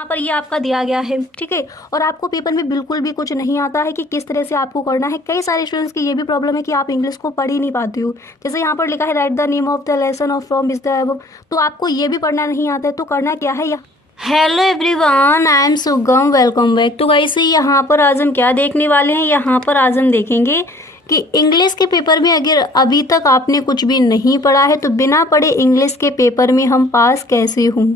यहाँ पर ये आपका दिया गया है, ठीक है। और आपको पेपर में बिल्कुल भी कुछ नहीं आता है कि किस तरह से आपको करना है। कई सारे स्टूडेंट्स की ये भी प्रॉब्लम है कि आप इंग्लिश को पढ़ ही नहीं पाते हो। जैसे यहाँ पर लिखा है right the name of the lesson of from is the above, तो आपको ये भी पढ़ना नहीं आता है। तो करना क्या है, हेलो एवरीवन, आई एम सुगम, वेलकम बैक। तो गाइस यहाँ पर आज हम क्या देखने वाले हैं, यहाँ पर आज हम देखेंगे कि इंग्लिश के पेपर में अगर अभी तक आपने कुछ भी नहीं पढ़ा है तो बिना पढ़े इंग्लिश के पेपर में हम पास कैसे हों,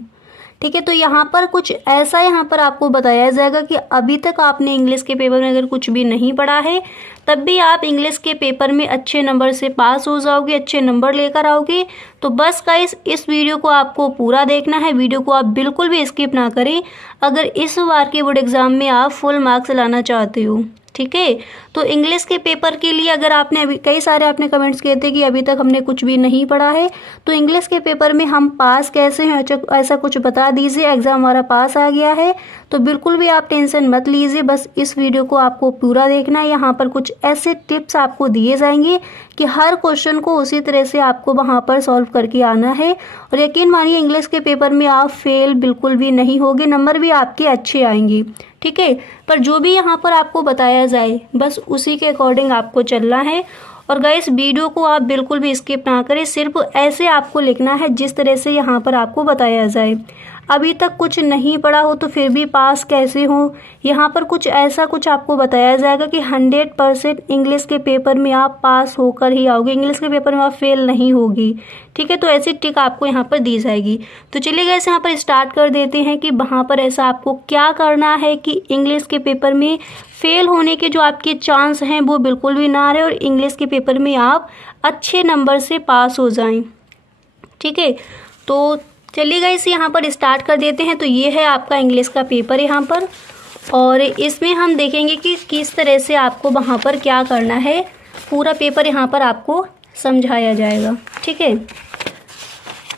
ठीक है। तो यहाँ पर कुछ ऐसा यहाँ पर आपको बताया जाएगा कि अभी तक आपने इंग्लिश के पेपर में अगर कुछ भी नहीं पढ़ा है तब भी आप इंग्लिश के पेपर में अच्छे नंबर से पास हो जाओगे, अच्छे नंबर लेकर आओगे। तो बस गाइस इस वीडियो को आपको पूरा देखना है, वीडियो को आप बिल्कुल भी स्किप ना करें अगर इस बार के बोर्ड एग्जाम में आप फुल मार्क्स लाना चाहते हो, ठीक है। तो इंग्लिश के पेपर के लिए अगर आपने अभी कई सारे आपने कमेंट्स किए थे कि अभी तक हमने कुछ भी नहीं पढ़ा है तो इंग्लिश के पेपर में हम पास कैसे हैं, ऐसा कुछ बता दीजिए। एग्ज़ाम हमारा पास आ गया है तो बिल्कुल भी आप टेंशन मत लीजिए, बस इस वीडियो को आपको पूरा देखना है। यहाँ पर कुछ ऐसे टिप्स आपको दिए जाएंगे कि हर क्वेश्चन को उसी तरह से आपको वहाँ पर सॉल्व करके आना है। और यकीन मानिए इंग्लिश के पेपर में आप फेल बिल्कुल भी नहीं होगे, नंबर भी आपके अच्छे आएंगे, ठीक है। पर जो भी यहाँ पर आपको बताया जाए बस उसी के अकॉर्डिंग आपको चलना है। और गाइस वीडियो को आप बिल्कुल भी स्किप ना करें, सिर्फ ऐसे आपको लिखना है जिस तरह से यहाँ पर आपको बताया जाए। अभी तक कुछ नहीं पढ़ा हो तो फिर भी पास कैसे हो, यहाँ पर कुछ ऐसा कुछ आपको बताया जाएगा कि 100% इंग्लिश के पेपर में आप पास होकर ही आओगे, इंग्लिश के पेपर में आप फेल नहीं होगी, ठीक है। तो ऐसी ट्रिक आपको यहाँ पर दी जाएगी। तो चलिए गाइस यहाँ पर स्टार्ट कर देते हैं कि वहाँ पर ऐसा आपको क्या करना है कि इंग्लिश के पेपर में फेल होने के जो आपके चांस हैं वो बिल्कुल भी ना रहे और इंग्लिश के पेपर में आप अच्छे नंबर से पास हो जाएं, ठीक है। तो चलिए गाइस यहाँ पर स्टार्ट कर देते हैं। तो ये है आपका इंग्लिश का पेपर यहाँ पर, और इसमें हम देखेंगे कि किस तरह से आपको वहाँ पर क्या करना है। पूरा पेपर यहाँ पर आपको समझाया जाएगा, ठीक है।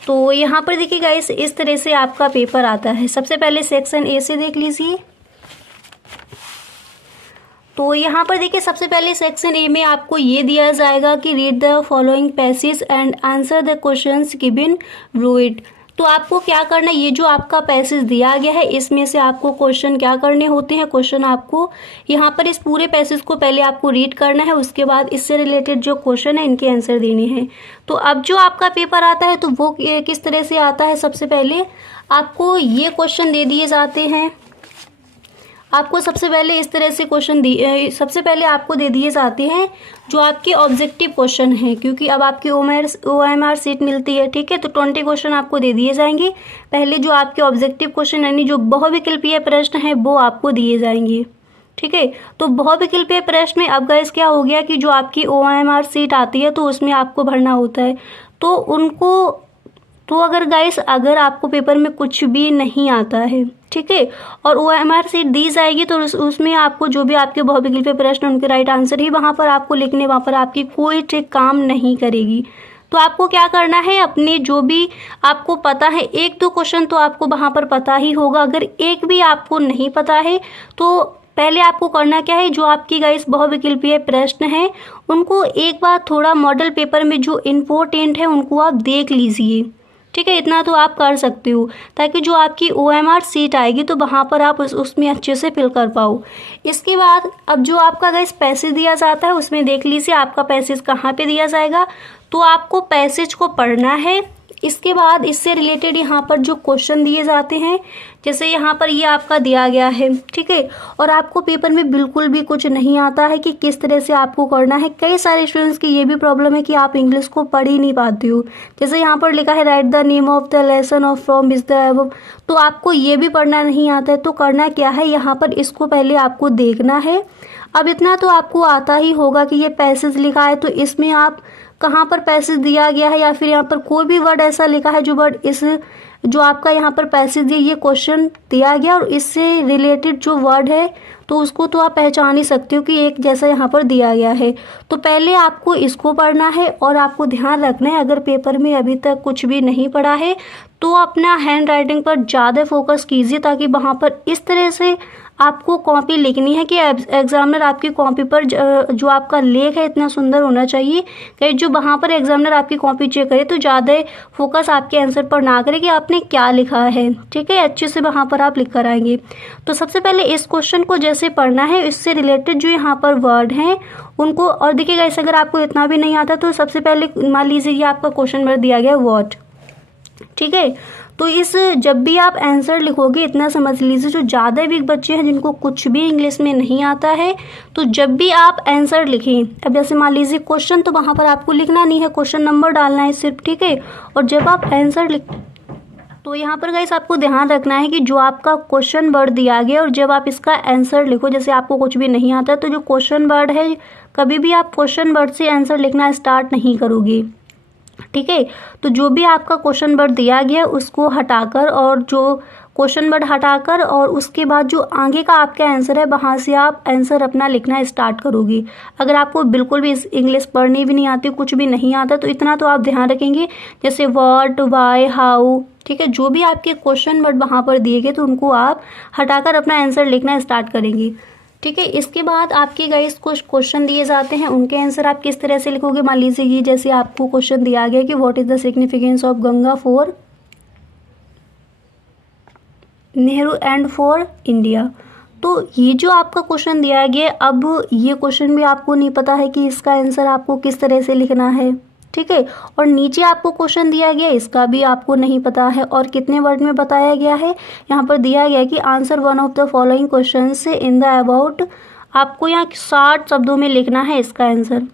तो यहाँ पर देखिए गाइस इस तरह से आपका पेपर आता है। सबसे पहले सेक्शन ए से देख लीजिए। तो यहाँ पर देखिए सबसे पहले सेक्शन ए में आपको ये दिया जाएगा कि read the following passage and answer the questions given below it. तो आपको क्या करना है, ये जो आपका पैसेज दिया गया है इसमें से आपको क्वेश्चन क्या करने होते हैं। क्वेश्चन आपको यहाँ पर इस पूरे पैसेज को पहले आपको रीड करना है, उसके बाद इससे रिलेटेड जो क्वेश्चन है इनके आंसर देने हैं। तो अब जो आपका पेपर आता है तो वो किस तरह से आता है, सबसे पहले आपको ये क्वेश्चन दे दिए जाते हैं। आपको सबसे पहले इस तरह से क्वेश्चन सबसे पहले आपको दे दिए जाते हैं जो आपके ऑब्जेक्टिव क्वेश्चन हैं, क्योंकि अब आपकी OMR सीट मिलती है, ठीक है। तो 20 क्वेश्चन आपको दे दिए जाएंगे। पहले जो आपके ऑब्जेक्टिव क्वेश्चन यानी जो बहुविकल्पीय प्रश्न है वो आपको दिए जाएंगे, ठीक है। तो बहुविकल्पीय प्रश्न में अब गाइस क्या हो गया कि जो आपकी OMR सीट आती है तो उसमें आपको भरना होता है। तो उनको अगर आपको पेपर में कुछ भी नहीं आता है, ठीक है, और OMR सीट दी जाएगी तो उसमें आपको जो भी आपके बहुविकल्पीय प्रश्न उनके राइट आंसर ही वहाँ पर आपको लिखने, वहाँ पर आपकी कोई ट्रिक काम नहीं करेगी। तो आपको क्या करना है, अपने जो भी आपको पता है 1-2 क्वेश्चन तो आपको वहाँ पर पता ही होगा। अगर एक भी आपको नहीं पता है तो पहले आपको करना क्या है, जो आपकी गाइस बहुविकल्पीय प्रश्न हैं उनको एक बार थोड़ा मॉडल पेपर में जो इम्पोर्टेंट है उनको आप देख लीजिए, ठीक है। इतना तो आप कर सकते हो ताकि जो आपकी OMR सीट आएगी तो वहाँ पर आप उसमें अच्छे से फिल कर पाओ। इसके बाद अब जो आपका गाइस पैसेज दिया जाता है उसमें देख लीजिए आपका पैसेज कहाँ पे दिया जाएगा। तो आपको पैसेज को पढ़ना है। इसके बाद इससे रिलेटेड यहाँ पर जो क्वेश्चन दिए जाते हैं, जैसे यहाँ पर ये आपका दिया गया है, ठीक है, और आपको पेपर में बिल्कुल भी कुछ नहीं आता है कि किस तरह से आपको करना है। कई सारे स्टूडेंट्स की ये भी प्रॉब्लम है कि आप इंग्लिश को पढ़ ही नहीं पाते हो। जैसे यहाँ पर लिखा है right the name of the lesson of from is the above, तो आपको ये भी पढ़ना नहीं आता है। तो करना क्या है, यहाँ पर इसको पहले आपको देखना है। अब इतना तो आपको आता ही होगा कि ये पैसेज लिखा है तो इसमें आप कहाँ पर पैसेज दिया गया है या फिर यहाँ पर कोई भी वर्ड ऐसा लिखा है जो वर्ड इस जो आपका यहाँ पर पैसेज दिया ये क्वेश्चन दिया गया और इससे रिलेटेड जो वर्ड है तो उसको तो आप पहचान ही सकते हो कि एक जैसा यहाँ पर दिया गया है। तो पहले आपको इसको पढ़ना है और आपको ध्यान रखना है, अगर पेपर में अभी तक कुछ भी नहीं पढ़ा है तो अपना हैंड राइटिंग पर ज़्यादा फोकस कीजिए, ताकि वहाँ पर इस तरह से आपको कॉपी लिखनी है कि एग्जामिनर आपकी कॉपी पर जो आपका लेख है इतना सुंदर होना चाहिए कि जो वहाँ पर एग्जामिनर आपकी कॉपी चेक करे तो ज़्यादा फोकस आपके आंसर पर ना करे कि आपने क्या लिखा है। ठीक है, अच्छे से वहाँ पर आप लिख कर आएंगे। तो सबसे पहले इस क्वेश्चन को जैसे पढ़ना है, इससे रिलेटेड जो यहाँ पर वर्ड हैं उनको, और देखिएगा इस अगर आपको इतना भी नहीं आता तो सबसे पहले मान लीजिए ये आपका क्वेश्चन वर्ड दिया गया व्हाट। ठीक है, तो इस जब भी आप आंसर लिखोगे इतना समझ लीजिए, जो ज़्यादा वीक बच्चे हैं जिनको कुछ भी इंग्लिश में नहीं आता है, तो जब भी आप आंसर लिखें, अब जैसे मान लीजिए क्वेश्चन तो वहाँ पर आपको लिखना नहीं है, क्वेश्चन नंबर डालना है सिर्फ। ठीक है, और जब आप आंसर लिख, तो यहाँ पर गाइस आपको ध्यान रखना है कि जो आपका क्वेश्चन वर्ड दिया गया और जब आप इसका आंसर लिखो, जैसे आपको कुछ भी नहीं आता तो जो क्वेश्चन वर्ड है कभी भी आप क्वेश्चन वर्ड से आंसर लिखना स्टार्ट नहीं करोगे। ठीक है, तो जो भी आपका क्वेश्चन वर्ड दिया गया उसको हटाकर, और जो क्वेश्चन वर्ड हटाकर और उसके बाद जो आगे का आपका आंसर है वहाँ से आप आंसर अपना लिखना स्टार्ट करोगे। अगर आपको बिल्कुल भी इंग्लिश पढ़नी भी नहीं आती, कुछ भी नहीं आता, तो इतना तो आप ध्यान रखेंगे, जैसे व्हाट, व्हाई, हाउ। ठीक है, जो भी आपके क्वेश्चन वर्ड वहाँ पर दिए गए तो उनको आप हटाकर अपना आंसर लिखना स्टार्ट करेंगे। ठीक है, इसके बाद आपके गाइस कुछ क्वेश्चन दिए जाते हैं, उनके आंसर आप किस तरह से लिखोगे। मान लीजिए ये जैसे आपको क्वेश्चन दिया गया कि what is the significance of Ganga for Nehru and for India. तो ये जो आपका क्वेश्चन दिया गया, अब ये क्वेश्चन भी आपको नहीं पता है कि इसका आंसर आपको किस तरह से लिखना है। ठीक है, और नीचे आपको क्वेश्चन दिया गया, इसका भी आपको नहीं पता है और कितने वर्ड में बताया गया है। यहाँ पर दिया गया कि answer one of the following question से इन द अबाउट, आपको यहाँ 60 शब्दों में लिखना है इसका आंसर।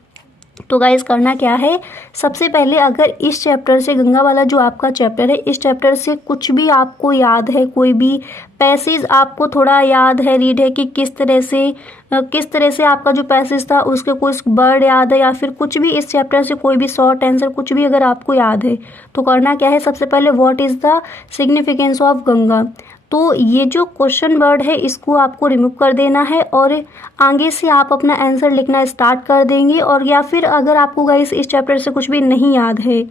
तो गाइस करना क्या है, सबसे पहले अगर इस चैप्टर से, गंगा वाला जो आपका चैप्टर है, इस चैप्टर से कुछ भी आपको याद है, कोई भी पैसेज आपको थोड़ा याद है, रीड है कि किस तरह से आपका जो पैसेज था उसके कुछ वर्ड याद है, या फिर कुछ भी इस चैप्टर से कोई भी शॉर्ट आंसर कुछ भी अगर आपको याद है, तो करना क्या है, सबसे पहले what is the significance of Ganga. तो ये जो क्वेश्चन वर्ड है इसको आपको रिमूव कर देना है और आगे से आप अपना आंसर लिखना स्टार्ट कर देंगे। और या फिर अगर आपको गाइस इस चैप्टर से कुछ भी नहीं याद है,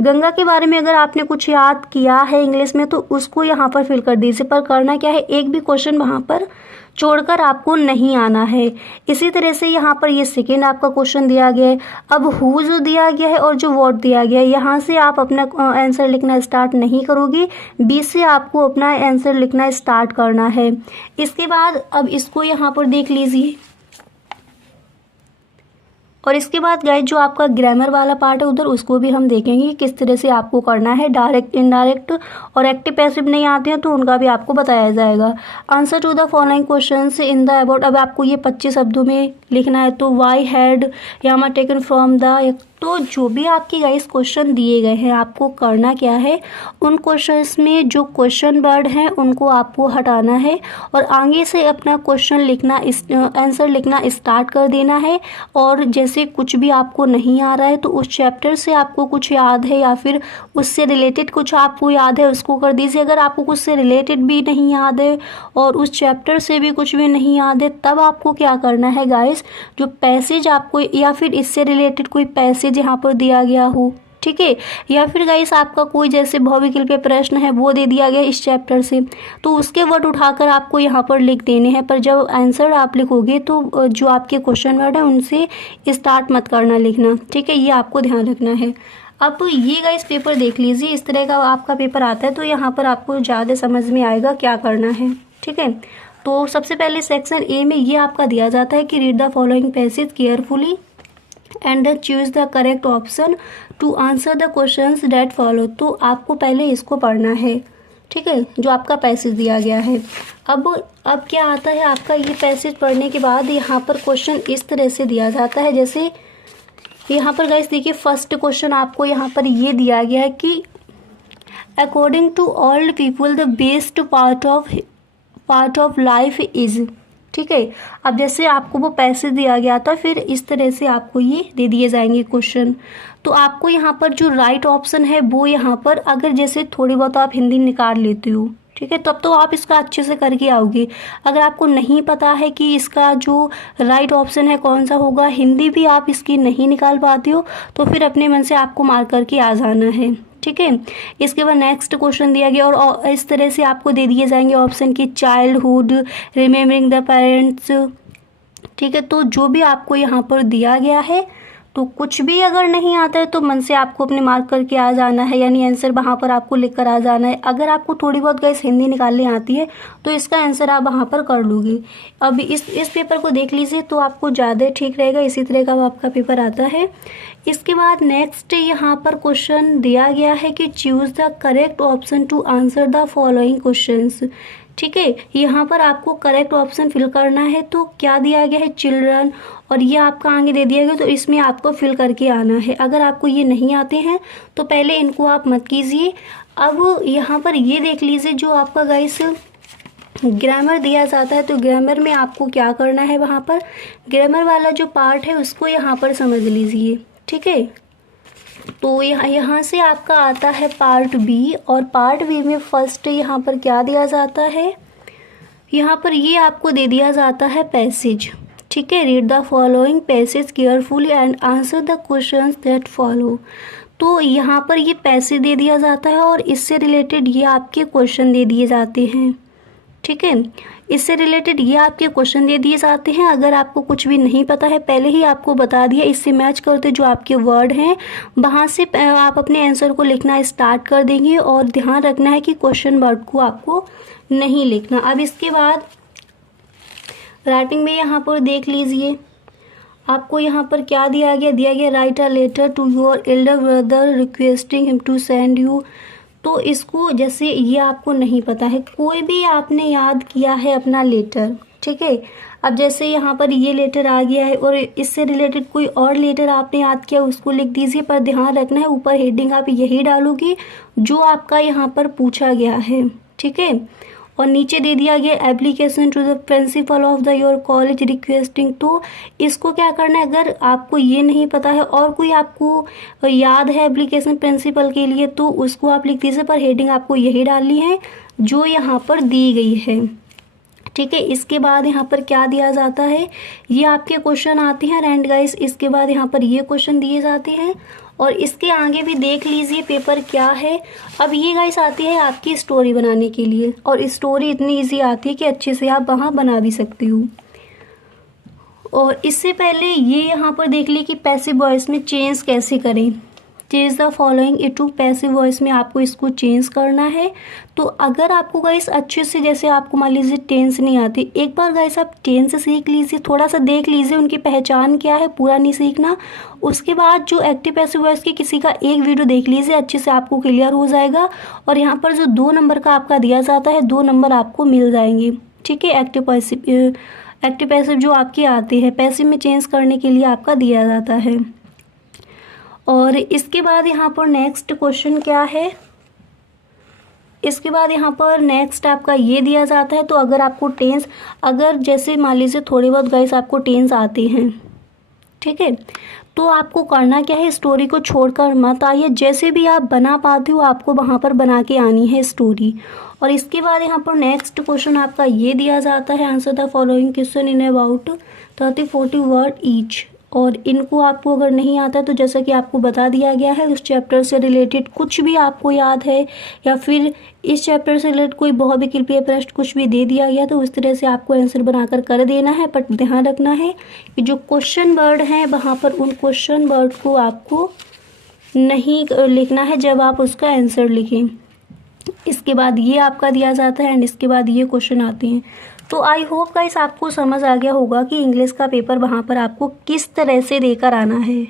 गंगा के बारे में अगर आपने कुछ याद किया है इंग्लिश में, तो उसको यहाँ पर फिल कर दीजिए। पर करना क्या है, एक भी क्वेश्चन वहाँ पर छोड़कर आपको नहीं आना है। इसी तरह से यहाँ पर ये सेकेंड आपका क्वेश्चन दिया गया है। अब हु जो दिया गया है और जो व्हाट दिया गया है, यहाँ से आप अपना आंसर लिखना स्टार्ट नहीं करोगे, बी से आपको अपना आंसर लिखना स्टार्ट करना है। इसके बाद अब इसको यहाँ पर देख लीजिए, और इसके बाद गाइस जो आपका ग्रामर वाला पार्ट है उधर उसको भी हम देखेंगे किस तरह से आपको करना है। डायरेक्ट, इनडायरेक्ट और एक्टिव पैसिव नहीं आते हैं तो उनका भी आपको बताया जाएगा। Answer to the following questions in the about, अब आपको ये 25 शब्दों में लिखना है। तो why had Yama taken from the, तो जो भी आपके गाइस क्वेश्चन दिए गए हैं आपको करना क्या है, उन क्वेश्चंस में जो क्वेश्चन वर्ड हैं उनको आपको हटाना है और आगे से अपना क्वेश्चन लिखना, आंसर लिखना स्टार्ट कर देना है। और जैसे कुछ भी आपको नहीं आ रहा है तो उस चैप्टर से आपको कुछ याद है या फिर उससे रिलेटेड कुछ आपको याद है उसको कर दीजिए। अगर आपको कुछ से रिलेटेड भी नहीं याद है और उस चैप्टर से भी कुछ भी नहीं याद है, तब आपको क्या करना है गाइस, जो पैसेज आपको या फिर इससे रिलेटेड कोई पैसेज यहाँ पर दिया गया हो, ठीक है, या फिर गाइस आपका कोई जैसे भौतिकी पे प्रश्न है वो दे दिया गया इस चैप्टर से, तो उसके वर्ड उठाकर आपको यहाँ पर लिख देने हैं। पर जब आंसर आप लिखोगे तो जो आपके क्वेश्चन वर्ड है उनसे स्टार्ट मत करना लिखना, ठीक है, ये आपको ध्यान रखना है। अब ये गाइस पेपर देख लीजिए, इस तरह का आपका पेपर आता है तो यहाँ पर आपको ज़्यादा समझ में आएगा क्या करना है, ठीक है। तो सबसे पहले सेक्शन ए में ये आपका दिया जाता है कि read the following passage carefully and choose the correct option to answer the questions that follow. तो आपको पहले इसको पढ़ना है, ठीक है, जो आपका पैसेज दिया गया है। अब क्या आता है आपका, ये पैसेज पढ़ने के बाद यहाँ पर क्वेश्चन इस तरह से दिया जाता है। जैसे यहाँ पर गाइस देखिए, फर्स्ट क्वेश्चन आपको यहाँ पर ये दिया गया है कि according to old people the best part of life is, ठीक है। अब जैसे आपको वो पैसे दिया गया था, फिर इस तरह से आपको ये दे दिए जाएंगे क्वेश्चन। तो आपको यहाँ पर जो राइट ऑप्शन है वो यहाँ पर, अगर जैसे थोड़ी बहुत आप हिंदी निकाल लेते हो, ठीक है, तब तो आप इसका अच्छे से करके आओगे। अगर आपको नहीं पता है कि इसका जो राइट ऑप्शन है कौन सा होगा, हिंदी भी आप इसकी नहीं निकाल पाते हो, तो फिर अपने मन से आपको मार्क करके आ जाना है। ठीक है, इसके बाद नेक्स्ट क्वेश्चन दिया गया और इस तरह से आपको दे दिए जाएंगे ऑप्शन की चाइल्डहुड, रिमेम्बरिंग द पेरेंट्स। ठीक है, तो जो भी आपको यहाँ पर दिया गया है, तो कुछ भी अगर नहीं आता है तो मन से आपको अपने मार्क करके आ जाना है, यानी आंसर वहाँ पर आपको लिख कर आ जाना है। अगर आपको थोड़ी बहुत गाइस हिंदी निकालनी आती है तो इसका आंसर आप वहाँ पर कर लोगे। अब इस पेपर को देख लीजिए तो आपको ज़्यादा ठीक रहेगा, इसी तरह का आपका पेपर आता है। इसके बाद नेक्स्ट यहाँ पर क्वेश्चन दिया गया है कि choose the correct option to answer the following questions. ठीक है, यहाँ पर आपको करेक्ट ऑप्शन फिल करना है। तो क्या दिया गया है, चिल्ड्रन, और ये आपका आगे दे दिया गया, तो इसमें आपको फिल करके आना है। अगर आपको ये नहीं आते हैं तो पहले इनको आप मत कीजिए। अब यहाँ पर ये देख लीजिए जो आपका गाइस ग्रामर दिया जाता है, तो ग्रामर में आपको क्या करना है, वहाँ पर ग्रामर वाला जो पार्ट है उसको यहाँ पर समझ लीजिए। ठीक है, तो यहाँ से आपका आता है पार्ट बी, और पार्ट बी में फर्स्ट यहाँ पर क्या दिया जाता है, यहाँ पर ये आपको दे दिया जाता है पैसेज। ठीक है, read the following passage carefully and answer the questions that follow. तो यहाँ पर ये पैसेज दे दिया जाता है और इससे रिलेटेड ये आपके क्वेश्चन दे दिए जाते हैं। ठीक है, इससे रिलेटेड ये आपके क्वेश्चन दे दिए जाते हैं। अगर आपको कुछ भी नहीं पता है, पहले ही आपको बता दिया, इससे मैच करते जो आपके वर्ड हैं वहाँ से आप अपने आंसर को लिखना स्टार्ट कर देंगे, और ध्यान रखना है कि क्वेश्चन वर्ड को आपको नहीं लिखना। अब इसके बाद राइटिंग में यहाँ पर देख लीजिए, आपको यहाँ पर क्या दिया गया write a letter to your elder brother requesting him to send you. तो इसको जैसे ये आपको नहीं पता है, कोई भी आपने याद किया है अपना लेटर, ठीक है, अब जैसे यहाँ पर ये लेटर आ गया है और इससे रिलेटेड कोई और लेटर आपने याद किया, उसको लिख दीजिए। पर ध्यान रखना है ऊपर हेडिंग आप यही डालोगे जो आपका यहाँ पर पूछा गया है। ठीक है, और नीचे दे दिया गया application to the principal of the your college requesting. तो इसको क्या करना है, अगर आपको ये नहीं पता है और कोई आपको याद है एप्लीकेशन प्रिंसिपल के लिए, तो उसको आप लिख दीजिए, पर हेडिंग आपको यही डालनी है जो यहाँ पर दी गई है। ठीक है, इसके बाद यहाँ पर क्या दिया जाता है, ये आपके क्वेश्चन आते हैं एंड गाइस इसके बाद यहाँ पर ये क्वेश्चन दिए जाते हैं, और इसके आगे भी देख लीजिए पेपर क्या है। अब ये गाइस आती है आपकी स्टोरी बनाने के लिए, और स्टोरी इतनी इजी आती है कि अच्छे से आप वहाँ बना भी सकते हो। और इससे पहले ये यहाँ पर देख ली कि पैसिव वॉइस में चेंज कैसे करें। Change the following into passive voice में आपको इसको चेंज करना है। तो अगर आपको गाइस अच्छे से, जैसे आपको मान लीजिए टेंस नहीं आती, एक बार गाइस आप टेंस सीख लीजिए, थोड़ा सा देख लीजिए उनकी पहचान क्या है, पूरा नहीं सीखना। उसके बाद जो एक्टिव पैसिव वॉइस की किसी का एक वीडियो देख लीजिए, अच्छे से आपको क्लियर हो जाएगा। और यहाँ पर जो 2 नंबर का आपका दिया जाता है, 2 नंबर आपको मिल जाएंगे। ठीक है, एक्टिव पैसिव जो आपके आते हैं, पैसिव में चेंज करने के लिए आपका दिया जाता है। और इसके बाद यहाँ पर नेक्स्ट क्वेश्चन क्या है, इसके बाद यहाँ पर नेक्स्ट आपका ये दिया जाता है। तो अगर आपको टेंस, अगर जैसे मान लीजिए थोड़ी बहुत गाइस आपको टेंस आते हैं, ठीक है, तो आपको करना क्या है, स्टोरी को छोड़कर मत आइए, जैसे भी आप बना पाते हो आपको वहाँ पर बना के आनी है स्टोरी। और इसके बाद यहाँ पर नेक्स्ट क्वेश्चन आपका ये दिया जाता है, answer the following question in about 30-40 word each. और इनको आपको अगर नहीं आता तो जैसा कि आपको बता दिया गया है, उस चैप्टर से रिलेटेड कुछ भी आपको याद है, या फिर इस चैप्टर से रिलेटेड कोई बहुत भी कृपया प्रश्न कुछ भी दे दिया गया, तो उस तरह से आपको आंसर बनाकर कर देना है। पर ध्यान रखना है कि जो क्वेश्चन वर्ड हैं वहाँ पर उन क्वेश्चन वर्ड को आपको नहीं लिखना है जब आप उसका आंसर लिखें। इसके बाद ये आपका दिया जाता है एंड इसके बाद ये क्वेश्चन आते हैं। तो आई होप गाइस आपको समझ आ गया होगा कि इंग्लिश का पेपर वहाँ पर आपको किस तरह से देकर आना है।